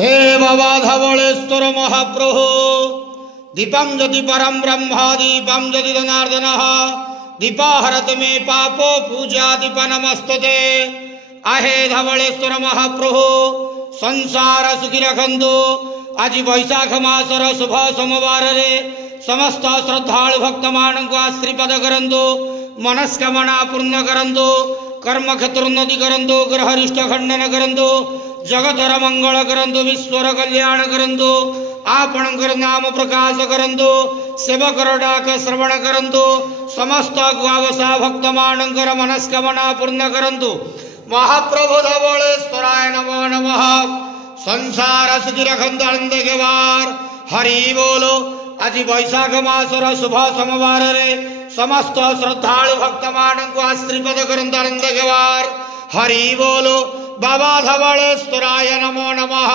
हे बाबा धवळेश्वर महाप्रभो दीपं ज्योति परम ब्रह्म दीपं ज्योति जनार्दन दीपाहरत मे पापो पूजा दीप नमस्तते। आहे धवळेश्वर महाप्रभु संसार सुखी रखंतु। आज वैशाख मासर शुभ सोमवार रे समस्त श्रद्धालु भक्त मान को आश्रीपद करंतु, मनस्कामना पूर्ण करंतु, कर्म क्षेत्र उन्नति करंतु, ग्रहरिष्ट खंडन करंतु, जगतर मंगल करंतु, विश्वर कल्याण करंतु, आपणकर नाम प्रकाश करंतु, सेवकर डाक श्रवण करंतु, समस्त ग्वावसा भक्त मानकर मनस्कामना पूर्ण करंतु। महाप्रभु धवळेश्वराय नमो नमः। संसार सुखी रखंतु आनंद केवार हरि बोलो। आज वैशाख मासर शुभ सोमवार रे समस्त श्रद्धालु भक्त मान को आश्रीपद करंतु आनंद केवार हरि बोलो। बाबा धवळेश्वराय नमो नमः।